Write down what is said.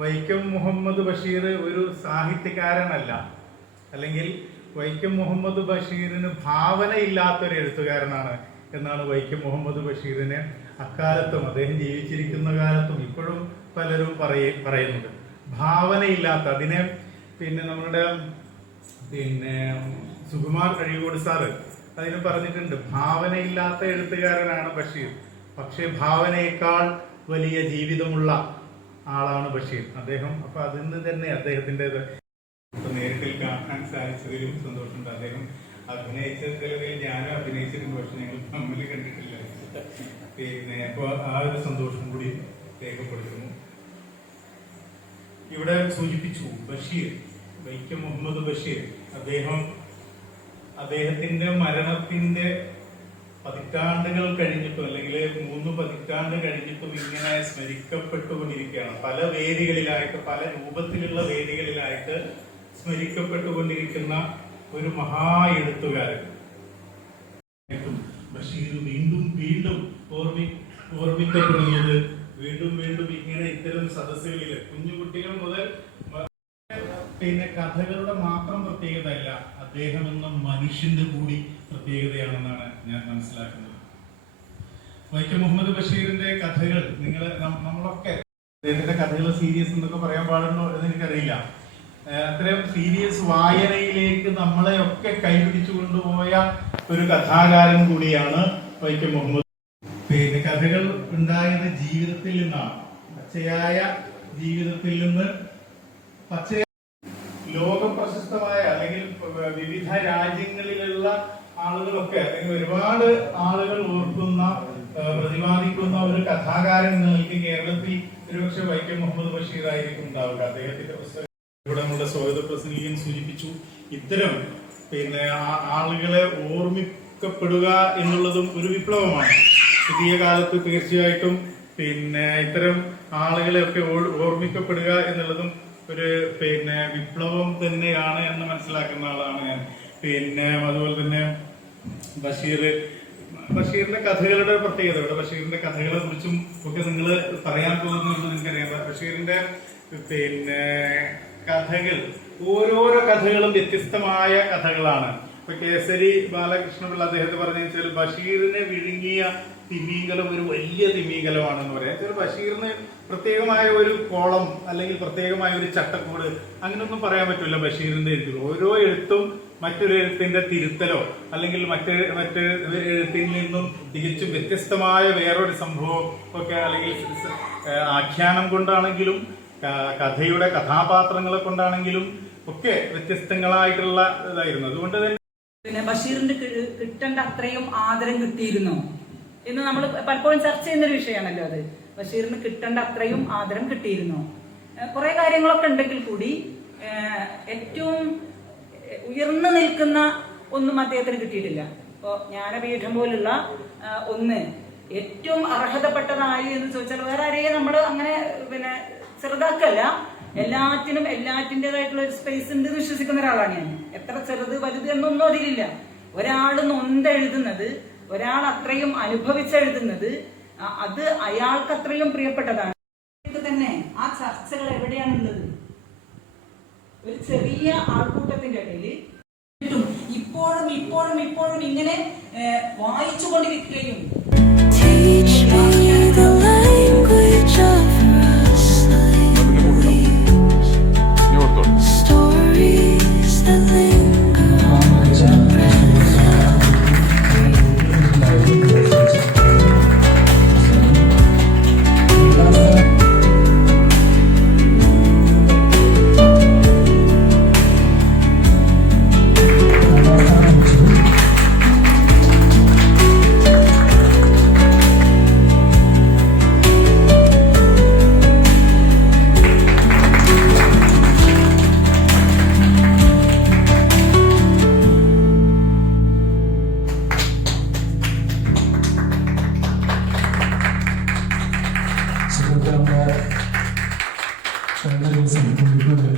വൈക്കം മുഹമ്മദ് ബഷീർ ഒരു സാഹിത്യകാരനല്ല. അല്ലെങ്കിൽ വൈക്കം മുഹമ്മദ് ബഷീറിന് ഭാവനയില്ലാത്ത ഒരു എഴുത്തുകാരനാണ് എന്നാണ് വൈക്കം മുഹമ്മദ് ബഷീറിനെ അക്കാലത്തും അദ്ദേഹം ജീവിച്ചിരിക്കുന്ന കാലത്തും ഇപ്പോഴും പലരും പറയ പറയുന്നുണ്ട്. ഭാവനയില്ലാത്ത അതിനെ പിന്നെ നമ്മുടെ പിന്നെ സുകുമാർ കഴിയോട് സാറ് അതിന് പറഞ്ഞിട്ടുണ്ട് ഭാവനയില്ലാത്ത എഴുത്തുകാരനാണ് ബഷീർ. പക്ഷേ ഭാവനയേക്കാൾ വലിയ ജീവിതമുള്ള ആളാണ് ബഷീർ. അദ്ദേഹം അപ്പൊ അതിൽ നിന്ന് തന്നെ അദ്ദേഹത്തിന്റെ നേരിട്ടിൽ കാണാൻ സാധിച്ചതിലും സന്തോഷമുണ്ട്. അദ്ദേഹം അഭിനയിച്ച ഞാനും അഭിനയിച്ചിട്ടുണ്ട് പക്ഷെ ഞങ്ങൾ തമ്മിൽ കണ്ടിട്ടില്ല. പിന്നെ അപ്പൊ ആ ഒരു സന്തോഷം കൂടി രേഖപ്പെടുത്തുന്നു. ഇവിടെ സൂചിപ്പിച്ചു ബഷീർ വൈക്കം മുഹമ്മദ് ബഷീർ. അദ്ദേഹം അദ്ദേഹത്തിന്റെ മരണത്തിന്റെ പതിറ്റാണ്ടുകൾ കഴിഞ്ഞിട്ടും അല്ലെങ്കിൽ മൂന്ന് പതിറ്റാണ്ട് കഴിഞ്ഞിട്ടും ഇങ്ങനെ സ്മരിക്കപ്പെട്ടുകൊണ്ടിരിക്കുകയാണ്. പല വേദികളിലായിട്ട് പല രൂപത്തിലുള്ള വേദികളിലായിട്ട് സ്മരിക്കപ്പെട്ടുകൊണ്ടിരിക്കുന്ന ഒരു മഹാ എഴുത്തുകാരൻ. ബഷീർ വീണ്ടും വീണ്ടും ഓർമ്മി ഓർമ്മിക്കപ്പെടുന്നത് വീണ്ടും വീണ്ടും ഇങ്ങനെ ഇത്തരം സദസ്സുകളിൽ കുഞ്ഞുകുട്ടികൾ മുതൽ പിന്നെ കഥകളുടെ മാത്രം പ്രത്യേകതയല്ല അദ്ദേഹം എന്ന മനുഷ്യന്റെ കൂടി പ്രത്യേകതയാണെന്നാണ് ഞാൻ മനസ്സിലാക്കുന്നത്. വൈക്കം മുഹമ്മദ് ബഷീറിന്റെ കഥകൾ നിങ്ങൾ നമ്മളൊക്കെ അദ്ദേഹത്തിന്റെ കഥകൾ സീരിയസ് എന്നൊക്കെ പറയാൻ പാടുണ്ടോ എന്ന് എനിക്കറിയില്ല. അത്രയും സീരിയസ് വായനയിലേക്ക് നമ്മളെ ഒക്കെ കൈപിടിച്ചു കൊണ്ടുപോയ ഒരു കഥാകാരൻ കൂടിയാണ് വൈക്കം മുഹമ്മദ്. പിന്നെ കഥകൾ ഉണ്ടായത് ജീവിതത്തിൽ നിന്നാണ്. പച്ചയായ ജീവിതത്തിൽ നിന്ന് പച്ച ലോക പ്രശസ്തമായ അല്ലെങ്കിൽ വിവിധ രാജ്യങ്ങളിലുള്ള ആളുകളൊക്കെ അല്ലെങ്കിൽ ഒരുപാട് ആളുകൾ ഓർക്കുന്ന പ്രതിപാദിക്കുന്ന ഒരു കഥാകാരൻ എന്ന നിലയ്ക്ക് കേരളത്തിൽ ഒരുപക്ഷെ വൈക്കം മുഹമ്മദ് ബഷീർ ആയിരിക്കും ഉണ്ടാവുക. അദ്ദേഹത്തിന്റെ പുസ്തകം ഇവിടെ നമ്മുടെ സ്വാഗത പ്രസംഗികൻ സൂചിപ്പിച്ചു. ഇത്തരം പിന്നെ ആളുകളെ ഓർമ്മിക്കപ്പെടുക എന്നുള്ളതും ഒരു വിപ്ലവമാണ്. പുതിയ കാലത്ത് തീർച്ചയായിട്ടും പിന്നെ ഇത്തരം ആളുകളെയൊക്കെ ഓർമ്മിക്കപ്പെടുക എന്നുള്ളതും ഒരു പിന്നെ വിപ്ലവം തന്നെയാണ് എന്ന് മനസ്സിലാക്കുന്ന ആളാണ് ഞാൻ. പിന്നെ അതുപോലെ തന്നെ ബഷീർ ബഷീറിന്റെ കഥകളുടെ പ്രത്യേകത. ഇവിടെ ബഷീറിന്റെ കഥകളെ കുറിച്ചും ഒക്കെ നിങ്ങൾ പറയാൻ പോകുന്നുണ്ട് നിങ്ങൾക്കറിയാം. ബഷീറിന്റെ പിന്നെ കഥകൾ ഓരോരോ കഥകളും വ്യത്യസ്തമായ കഥകളാണ്. ഇപ്പൊ കേസരി ബാലകൃഷ്ണപിള്ള അദ്ദേഹത്തെ പറഞ്ഞു വെച്ചാൽ ബഷീറിനെ വിഴുങ്ങിയ തിമീങ്കലം ഒരു വലിയ തിമീങ്കലമാണെന്ന് പറയാം. ബഷീറിന് പ്രത്യേകമായ ഒരു കോളം അല്ലെങ്കിൽ പ്രത്യേകമായ ഒരു ചട്ടക്കൂട് അങ്ങനെയൊന്നും പറയാൻ പറ്റില്ല ബഷീറിന്റെ എഴുത്തിൽ. ഓരോ എഴുത്തും മറ്റൊരു എഴുത്തിന്റെ തിരുത്തലോ അല്ലെങ്കിൽ മറ്റ് മറ്റ് എഴുത്തിൽ നിന്നും തികച്ചും വ്യത്യസ്തമായ വേറൊരു സംഭവം ഒക്കെ അല്ലെങ്കിൽ ആഖ്യാനം കൊണ്ടാണെങ്കിലും കഥയുടെ കഥാപാത്രങ്ങളെ കൊണ്ടാണെങ്കിലും ഒക്കെ വ്യത്യസ്തങ്ങളായിട്ടുള്ള ഇതായിരുന്നു. അതുകൊണ്ട് തന്നെ പിന്നെ ബഷീറിന്റെ കിട്ടേണ്ട അത്രയും ആദരം കിട്ടിയിരുന്നു? എന്ന് നമ്മൾ പലപ്പോഴും ചർച്ച ചെയ്യുന്ന ഒരു വിഷയമാണല്ലോ അത്. ബഷീറിന് കിട്ടേണ്ട അത്രയും ആദരം കിട്ടിയിരുന്നു? കുറെ കാര്യങ്ങളൊക്കെ ഉണ്ടെങ്കിൽ കൂടി ഏറ്റവും ഉയർന്നു നിൽക്കുന്ന ഒന്നും അദ്ദേഹത്തിന് കിട്ടിയിട്ടില്ല. ഇപ്പോ ജ്ഞാനപീഠം പോലുള്ള ഒന്ന് ഏറ്റവും അർഹതപ്പെട്ടതായി എന്ന് ചോദിച്ചാൽ വേറെ ആരെയും നമ്മൾ അങ്ങനെ പിന്നെ ചെറുതാക്കല്ല. എല്ലാറ്റിനും എല്ലാറ്റിന്റെതായിട്ടുള്ള ഒരു സ്പേസ് ഉണ്ട് എന്ന് വിശ്വസിക്കുന്ന ഒരാളാണ് ഞാൻ. എത്ര ചെറുത് വലുത് എന്നൊന്നും അതിലില്ല. ഒരാൾ നൊന്തെഴുതുന്നത് ഒരാൾ അത്രയും അനുഭവിച്ചെഴുതുന്നത് അത് അയാൾക്ക് അത്രയും പ്രിയപ്പെട്ടതാണ്. തന്നെ ആ ചർച്ചകൾ എവിടെയാണുള്ളത്? ഒരു ചെറിയ ആൾക്കൂട്ടത്തിന്റെ ഇടയിൽ ഇപ്പോഴും ഇപ്പോഴും ഇപ്പോഴും ഇങ്ങനെ വായിച്ചു കൊണ്ടിരിക്കുകയും 那么，那就是你 hari.